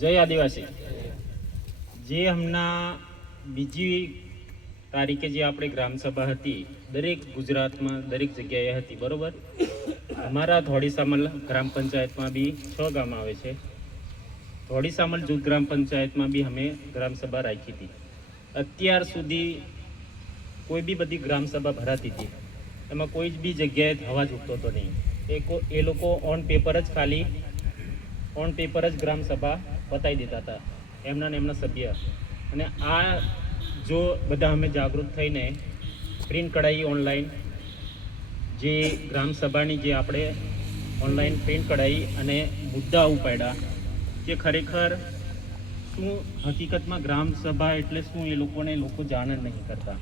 જય આદિવાસી। જે હમણાં બીજી તારીખે જે આપણે ગ્રામસભા હતી, દરેક ગુજરાતમાં દરેક જગ્યાએ હતી, બરોબર। અમારા ધોળીસામલ ગ્રામ પંચાયતમાં બી 6 ગામ આવે છે। ધોળીસામલ જૂથ ગ્રામ પંચાયતમાં બી અમે ગ્રામસભા રાખી હતી। અત્યાર સુધી કોઈ બી બધી ગ્રામસભા ભરાતી હતી, એમાં કોઈ જ બી જગ્યાએ અવાજ ઉઠતો હતો નહીં। એ લોકો ઓન પેપર જ ખાલી ઓન પેપર જ ગ્રામસભા બતાવી દેતા હતા એમના સભ્ય। અને આ જો બધા અમે જાગૃત થઈને પ્રિન્ટ કઢાવી ઓનલાઈન, જે ગ્રામસભાની જે આપણે ઓનલાઈન પ્રિન્ટ કઢાવી અને મુદ્દા ઉપાડ્યા કે ખરેખર શું હકીકતમાં ગ્રામસભા એટલે શું એ લોકો જાણ જ નહીં કરતા।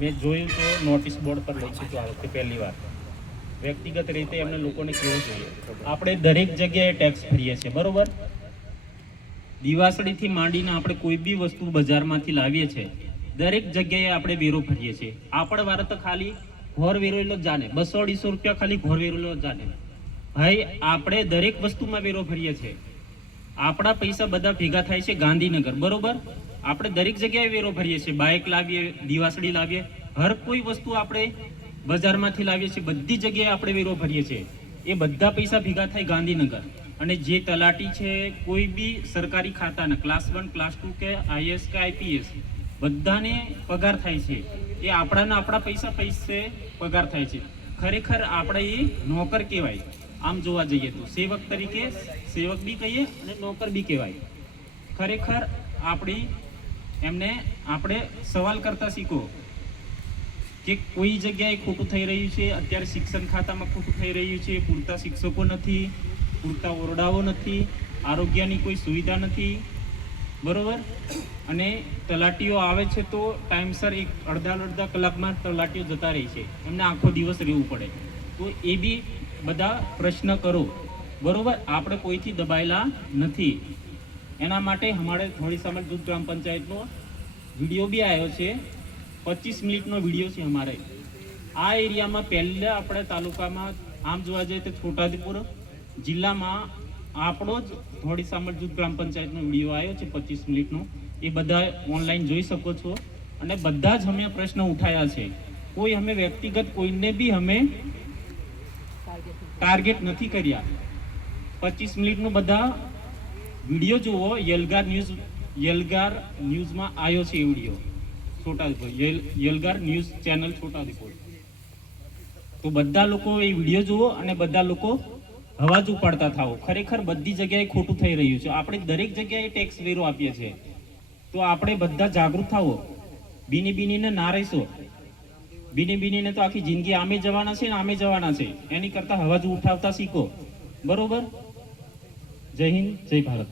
મેં જોયું તો નોટિસ બોર્ડ પર લખ્યું હતું આ વખતે પહેલી વાર। વ્યક્તિગત રીતે એમને લોકોને કહેવું જોઈએ, આપણે દરેક જગ્યાએ ટેક્સ ભરીએ છીએ, બરોબર। દિવાસળીથી માંડીને આપણે કોઈ બી વસ્તુ બજારમાંથી લાવીએ છીએ, દરેક જગ્યાએ આપણે વેરો ભરીએ છીએ। આપણા વાળા તો ખાલી ઘોર વેરો એટલો જ જાણે, 200-250 રૂપિયા ખાલી ઘોર વેરો જ જાણે। ભાઈ આપણે દરેક વસ્તુમાં વેરો ભરીએ છીએ। આપણા પૈસા બધા ભેગા થાય છે ગાંધીનગર, બરોબર। આપણે દરેક જગ્યાએ વેરો ભરીએ છીએ, બાઇક લાવીએ, દિવાસળી લાવીએ, હર કોઈ વસ્તુ આપણે બજારમાંથી લાવીએ છીએ, બધી જગ્યાએ આપણે વેરો ભરીએ છીએ। એ બધા પૈસા ભેગા થાય ગાંધીનગર, અને જે તલાટી છે કોઈ બી સરકારી ખાતાના ક્લાસ 1 ક્લાસ 2 કે આઈએસ કે આઈપીએસ બધાને પગાર થાય છે। એ આપણા પૈસે પગાર થાય છે। ખરેખર આપણે એ નોકર કહેવાય। આમ જોવા જઈએ તો સેવક તરીકે સેવક બી કહીએ અને નોકર બી કહેવાય। ખરેખર આપણે સવાલ કરતા શીખો કે કોઈ જગ્યાએ ખોટું થઈ રહ્યું છે। અત્યારે શિક્ષણ ખાતામાં ખોટું થઈ રહ્યું છે, પૂરતા શિક્ષકો નથી, પૂરતા ઓરડાઓ નથી, આરોગ્યની કોઈ સુવિધા નથી, બરોબર। અને તલાટીઓ આવે છે તો ટાઈમસર અડધા કલાકમાં તલાટીઓ જતા રહે છે, એમને આખો દિવસ રહેવું પડે। તો એ બી બધા પ્રશ્ન કરો, બરોબર। આપણે કોઈથી દબાયેલા નથી। એના માટે અમારે ધોળીસામલ જૂથ ગ્રામ પંચાયતનો વિડીયો બી આવ્યો છે, 25 મિનિટનો વિડીયો છે અમારે। આ એરિયામાં પહેલા આપણે તાલુકામાં આમ જોવા જઈએ તો છોટાઉદેપુર જિલ્લામાં આપણો જ ધોળીસામલ જૂથ ગ્રામ પંચાયતનો વિડીયો આવ્યો છે 25 મિનિટનો। એ બધા ઓનલાઈન જોઈ શકો છો। અને બધા જ અમે પ્રશ્ન ઉઠાયા છે। કોઈ અમે વ્યક્તિગત કોઈને બી અમે ટાર્ગેટ નથી કર્યા। 25 મિનિટનો બધા વિડીયો જુઓ, યલગાર ન્યૂઝમાં આવ્યો છે એ video, Chhota Udepur Yalgaar news channel Chhota Udepur. તો બધા લોકો એ વિડીયો જુઓ અને બધા લોકો અવાજ ઉપાડતા થાઓ। ખરેખર બધી જગ્યાએ ખોટું થઈ રહ્યું છે। આપણે દરેક જગ્યાએ ટેક્સ વેરો આપીએ છીએ, તો આપણે બધા જાગૃત થાઓ। બીનીને ના રહીશો, બીનીને તો આખી જિંદગી આમે જવાના છે ને આમે જવાના છે। એની કરતા અવાજ ઉઠાવતા શીખો, બરોબર। જય હિન્દ, જય ભારત।